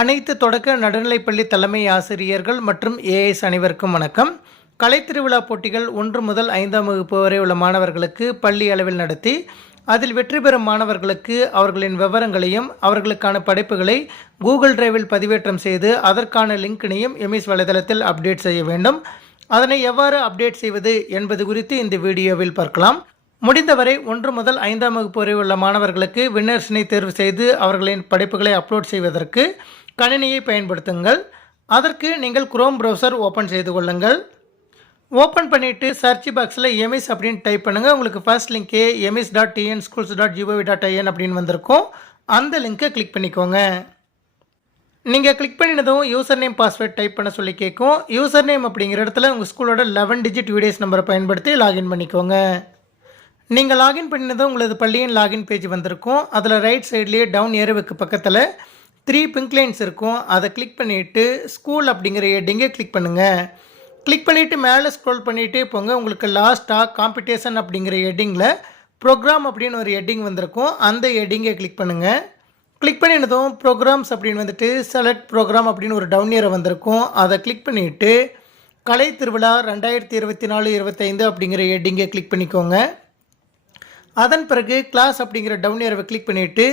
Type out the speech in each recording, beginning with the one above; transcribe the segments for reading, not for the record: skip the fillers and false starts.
அனைத்து தொடக்க நடுநிலைப்பள்ளி தலைமை ஆசிரியர்கள் மற்றும் ஏஎஸ் அனைவருக்கும் வணக்கம். கலைத்திருவிழா போட்டிகள் 1 முதல் 5ஆம் வகுப்பு வரை உள்ள மாணவர்களுக்கு பள்ளி அளவில் நடத்தி அதில் வெற்றி பெறும் மாணவர்களுக்கு அவர்களின் விவரங்களையும் அவர்களுக்கான படைப்புகளை கூகுள் டிரைவில் பதிவேற்றம் செய்து அதற்கான லிங்கினையும் எம்இஸ் வலைதளத்தில் அப்டேட் செய்ய வேண்டும். அதனை எவ்வாறு அப்டேட் செய்வது என்பது குறித்து இந்த வீடியோவில் பார்க்கலாம். முடிந்தவரை 1 முதல் 5ஆம் வகுப்பு வரை உள்ள மாணவர்களுக்கு வின்னர்ஸினை தேர்வு செய்து அவர்களின் படைப்புகளை அப்லோட் செய்வதற்கு கணினியை பயன்படுத்துங்கள். அதற்கு நீங்கள் குரோம் ப்ரௌசர் ஓப்பன் செய்து கொள்ளுங்கள். ஓப்பன் பண்ணிவிட்டு சர்ச் பாக்ஸில் எம்இஸ் அப்படின்னு டைப் பண்ணுங்கள். உங்களுக்கு ஃபர்ஸ்ட் லிங்க்கே emis.tnschools.gov.in அப்படின்னு வந்திருக்கும். அந்த லிங்க்கை கிளிக் பண்ணிக்கோங்க. நீங்கள் கிளிக் பண்ணினதும் யூசர் நேம் பாஸ்வேர்ட் டைப் பண்ண சொல்லி கேட்கும். யூசர் நேம் அப்படிங்கிற இடத்துல உங்கள் ஸ்கூலோட 11 டிஜிட் வீடியோஸ் நம்பரை பயன்படுத்தி லாகின் பண்ணிக்கோங்க. நீங்கள் லாகின் பண்ணினதும் உங்களது பள்ளியின் லாகின் பேஜ் வந்திருக்கும். அதில் ரைட் சைட்லேயே டவுன் ஏரோவுக்கு பக்கத்தில் 3 பிங்க் லைன்ஸ் இருக்கும். அதை கிளிக் பண்ணிவிட்டு ஸ்கூல் அப்படிங்கிற ஹெட்டிங்கை கிளிக் பண்ணுங்கள். கிளிக் பண்ணிவிட்டு மேலே ஸ்க்ரோல் பண்ணிகிட்டே போங்க. உங்களுக்கு லாஸ்ட்டாக காம்படிஷன் அப்படிங்கிற ஹெட்டிங்கில் ப்ரோக்ராம் அப்படின்னு ஒரு ஹெட்டிங் வந்திருக்கும். அந்த ஹெட்டிங்கை கிளிக் பண்ணுங்கள். கிளிக் பண்ணினதும் ப்ரோக்ராம்ஸ் அப்படின்னு வந்துட்டு செலக்ட் ப்ரோக்ராம் அப்படின்னு ஒரு டவுன் ஏரோ வந்திருக்கும். அதை கிளிக் பண்ணிவிட்டு கலை திருவிழா 2024-25 அப்படிங்கிற ஹெட்டிங்கை கிளிக் பண்ணிக்கோங்க. அதன் பிறகு கிளாஸ் அப்படிங்கிற டவுன் ஏரோவை கிளிக் பண்ணிவிட்டு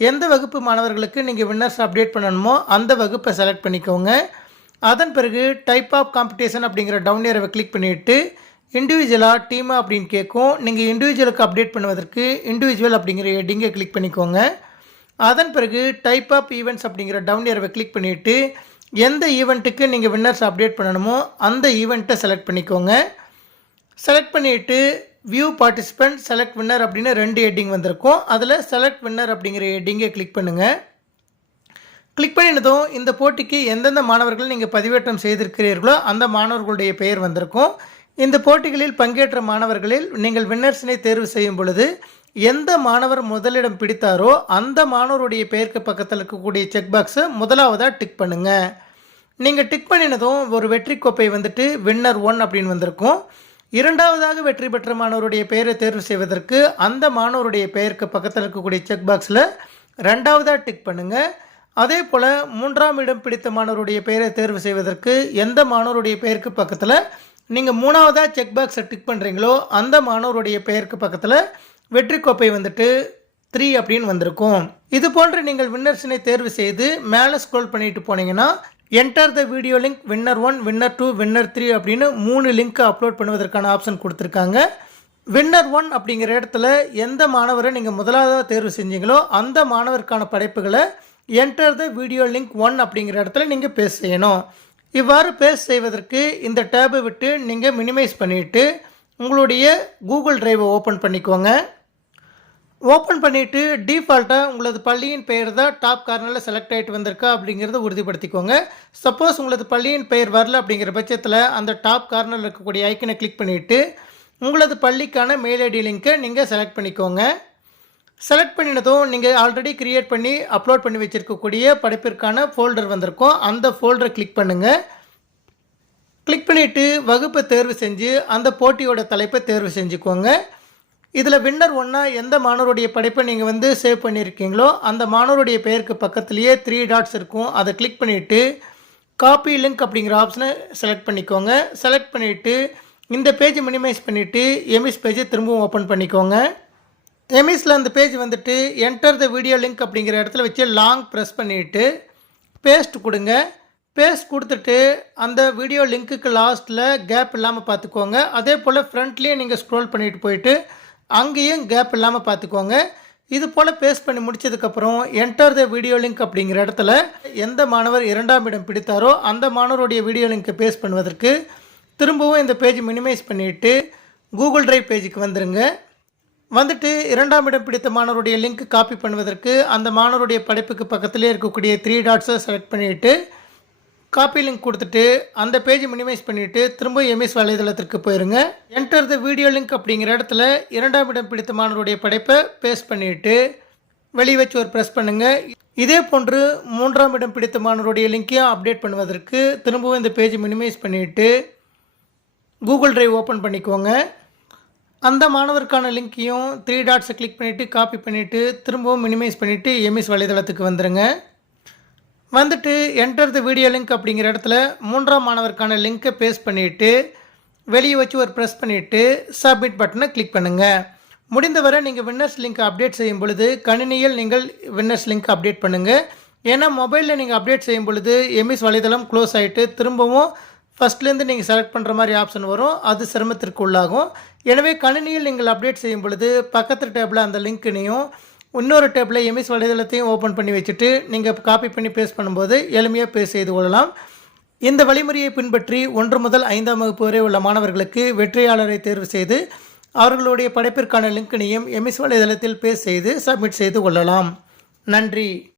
எந்த வகுப்பு மாணவர்களுக்கு நீங்கள் வின்னர்ஸ் அப்டேட் பண்ணணுமோ அந்த வகுப்பை செலக்ட் பண்ணிக்கோங்க. அதன் பிறகு டைப் ஆஃப் காம்படிஷன் அப்படிங்கிற டவுன் ஏரோவை கிளிக் பண்ணிவிட்டு இண்டிவிஜுவலாக டீமாக அப்படின்னு கேட்கும். நீங்கள் இண்டிவிஜுவலுக்கு அப்டேட் பண்ணுவதற்கு இண்டிவிஜுவல் அப்படிங்கிற ஹெட்டிங்கை கிளிக் பண்ணிக்கோங்க. அதன் பிறகு டைப் ஆஃப் ஈவெண்ட்ஸ் அப்படிங்கிற டவுன் ஏரோவை கிளிக் பண்ணிவிட்டு எந்த ஈவெண்ட்டுக்கு நீங்கள் வின்னர்ஸ் அப்டேட் பண்ணணுமோ அந்த ஈவெண்ட்டை செலக்ட் பண்ணிக்கோங்க. செலக்ட் பண்ணிவிட்டு வியூ பார்ட்டிசிபெண்ட் செலக்ட் வின்னர் அப்படின்னு 2 ஹெட்டிங் வந்திருக்கும். அதில் செலக்ட் வின்னர் அப்படிங்கிற ஹெட்டிங்கை கிளிக் பண்ணுங்கள். கிளிக் பண்ணினதும் இந்த போட்டிக்கு எந்தெந்த மாணவர்கள் நீங்கள் பதிவேற்றம் செய்திருக்கிறீர்களோ அந்த மாணவர்களுடைய பெயர் வந்திருக்கும். இந்த போட்டிகளில் பங்கேற்ற மாணவர்களில் நீங்கள் வின்னர்ஸினை தேர்வு செய்யும் பொழுது எந்த மாணவர் முதலிடம் பிடித்தாரோ அந்த மாணவருடைய பெயருக்கு பக்கத்தில் இருக்கக்கூடிய செக் பாக்ஸை முதலாவதாக டிக் பண்ணுங்கள். நீங்கள் டிக் பண்ணினதும் ஒரு வெற்றி கோப்பை வந்துட்டு வின்னர் 1 அப்படின்னு வந்திருக்கும். இரண்டாவதாக வெற்றி பெற்ற மாணவருடைய பெயரை தேர்வு செய்வதற்கு அந்த மாணவருடைய பெயருக்கு பக்கத்தில் இருக்கக்கூடிய செக் பாக்ஸில் 2வதாக டிக் பண்ணுங்கள். அதே போல் 3ஆம் இடம் பிடித்த மாணவருடைய பெயரை தேர்வு செய்வதற்கு எந்த மாணவருடைய பெயருக்கு பக்கத்தில் நீங்கள் 3வதாக செக் பாக்ஸை டிக் பண்ணுறீங்களோ அந்த மாணவருடைய பெயருக்கு பக்கத்தில் வெற்றி கோப்பை வந்துட்டு 3 அப்படின்னு வந்திருக்கும். இது போன்று நீங்கள் வின்னர்ஸினை தேர்வு செய்து மேலே ஸ்க்ரோல் பண்ணிட்டு போனீங்கன்னா enter the video link winner 1 winner 2 winner 3 அப்படின்னு 3 லிங்க்கை அப்லோட் பண்ணுவதற்கான ஆப்ஷன் கொடுத்துருக்காங்க. வின்னர் 1 அப்படிங்கிற இடத்துல எந்த மாணவரை நீங்கள் முதலாவதாக தேர்வு செஞ்சீங்களோ அந்த மாணவருக்கான படைப்புகளை என்டர் த வீடியோ லிங்க் 1 அப்படிங்கிற இடத்துல நீங்கள் பேஸ்ட் செய்யணும். இவ்வாறு பேஸ்ட் செய்வதற்கு இந்த டேபை விட்டு நீங்கள் மினிமைஸ் பண்ணிவிட்டு உங்களுடைய கூகுள் டிரைவை ஓப்பன் பண்ணிக்கோங்க. ஓப்பன் பண்ணிவிட்டு டிஃபால்ட்டாக உங்களது பள்ளியின் பெயர் தான் டாப் கார்னரில் செலக்ட் ஆகிட்டு வந்திருக்கா அப்படிங்கிறத உறுதிப்படுத்திக்கோங்க. சப்போஸ் உங்களது பள்ளியின் பெயர் வரல அப்படிங்கிற பட்சத்தில் அந்த டாப் கார்னரில் இருக்கக்கூடிய ஐக்கனை கிளிக் பண்ணிவிட்டு உங்களது பள்ளிக்கான மெயில் ஐடி லிங்க்கை நீங்கள் செலக்ட் பண்ணிக்கோங்க. செலக்ட் பண்ணினதும் நீங்கள் ஆல்ரெடி க்ரியேட் பண்ணி அப்லோட் பண்ணி வச்சுருக்கக்கூடிய படைப்பிற்கான ஃபோல்டர் வந்திருக்கும். அந்த ஃபோல்டரை கிளிக் பண்ணுங்கள். கிளிக் பண்ணிவிட்டு வகுப்பை தேர்வு செஞ்சு அந்த போட்டியோட தலைப்பை தேர்வு செஞ்சுக்கோங்க. இதில் வின்னர் 1 எந்த மாணவருடைய படைப்பை நீங்கள் சேவ் பண்ணியிருக்கீங்களோ அந்த மாணவருடைய பெயருக்கு பக்கத்துலேயே 3 டாட்ஸ் இருக்கும். அதை கிளிக் பண்ணிவிட்டு காப்பி லிங்க் அப்படிங்கிற ஆப்ஷனை செலக்ட் பண்ணிக்கோங்க. செலக்ட் பண்ணிவிட்டு இந்த பேஜ் மினிமைஸ் பண்ணிவிட்டு எம்இஸ் பேஜை திரும்பவும் ஓப்பன் பண்ணிக்கோங்க. எம்இஸில் அந்த பேஜ் வந்துட்டு என்டர் த வீடியோ லிங்க் அப்படிங்கிற இடத்துல வச்சு லாங் ப்ரெஸ் பண்ணிவிட்டு பேஸ்ட் கொடுங்க. பேஸ்ட் கொடுத்துட்டு அந்த வீடியோ லிங்க்குக்கு லாஸ்ட்டில் கேப் இல்லாமல் பார்த்துக்கோங்க. அதே போல் ஃப்ரண்ட்லேயே நீங்கள் ஸ்க்ரோல் பண்ணிட்டு போயிட்டு அங்கேயும் கேப் இல்லாமல் பார்த்துக்கோங்க. இது போல் பேஸ்ட் பண்ணி முடித்ததுக்கப்புறம் என்டர் த வீடியோ லிங்க் அப்படிங்கிற இடத்துல எந்த மாணவர் 2ஆம் இடம் பிடித்தாரோ அந்த மாணவருடைய வீடியோ லிங்க்கை பேஸ்ட் பண்ணுவதற்கு திரும்பவும் இந்த பேஜ் மினிமைஸ் பண்ணிவிட்டு கூகுள் டிரைவ் பேஜுக்கு வந்துடுங்க. வந்துட்டு 2ஆம் இடம் பிடித்த மாணவருடைய லிங்க் காப்பி பண்ணுவதற்கு அந்த மாணவருடைய படைப்புக்கு பக்கத்திலே இருக்கக்கூடிய 3 டாட்ஸை செலக்ட் பண்ணிவிட்டு காப்பி லிங்க் கொடுத்துட்டு அந்த பேஜ் மினிமைஸ் பண்ணிவிட்டு திரும்ப எம்இஸ் வலைதளத்திற்கு போயிருங்க. என்டர் த வீடியோ லிங்க் அப்படிங்கிற இடத்துல 2ஆம் இடம் பிடித்த மாணவருடைய படைப்பை பேஸ்ட் பண்ணிவிட்டு வெளியே வச்சு ஒரு ப்ரெஸ் பண்ணுங்கள். இதே போன்று 3ஆம் இடம் பிடித்த மாணவருடைய லிங்க்கையும் அப்டேட் பண்ணுவதற்கு திரும்பவும் இந்த பேஜ் மினிமைஸ் பண்ணிவிட்டு கூகுள் டிரைவ் ஓப்பன் பண்ணிக்கோங்க. அந்த மாணவருக்கான லிங்க்கையும் 3 டாட்ஸை கிளிக் பண்ணிவிட்டு காப்பி பண்ணிவிட்டு திரும்பவும் மினிமைஸ் பண்ணிவிட்டு எம்இஸ் வலைதளத்துக்கு வந்துடுங்க. வந்துட்டு என்டர் த வீடியோ லிங்க் அப்படிங்கிற இடத்துல 3ஆம் மாணவருக்கான லிங்க்கை பேஸ்ட் பண்ணிவிட்டு வெளியே வச்சு ஒரு ப்ரெஸ் பண்ணிவிட்டு சப்மிட் பட்டனை கிளிக் பண்ணுங்கள். முடிந்தவரை நீங்கள் வின்னர்ஸ் லிங்க் அப்டேட் செய்யும் பொழுது கணினியில் நீங்கள் வின்னர்ஸ் லிங்க் அப்டேட் பண்ணுங்கள். ஏன்னா மொபைலில் நீங்கள் அப்டேட் செய்யும் பொழுது எம்இஸ் வலைதளம் க்ளோஸ் ஆகிட்டு திரும்பவும் ஃபஸ்ட்லேருந்து நீங்கள் செலக்ட் பண்ணுற மாதிரி ஆப்ஷன் வரும். அது சிரமத்திற்கு உள்ளாகும். எனவே கணினியில் நீங்கள் அப்டேட் செய்யும் பொழுது பக்கத்து டேப்பில் அந்த லிங்க்கினையும் இன்னொரு டேப்பில் எம்இஸ் வலைதளத்தையும் ஓப்பன் பண்ணி வச்சுட்டு நீங்கள் காப்பி பண்ணி பேஸ்ட் பண்ணும்போது எளிமையாக பேஸ்ட் செய்து கொள்ளலாம். இந்த வழிமுறையை பின்பற்றி 1 முதல் 5ஆம் வகுப்பு வரை உள்ள மாணவர்களுக்கு வெற்றியாளரை தேர்வு செய்து அவர்களுடைய படைப்பிற்கான லிங்க்கினையும் எம்இஸ் வலைதளத்தில் பேஸ்ட் செய்து சப்மிட் செய்து கொள்ளலாம். நன்றி.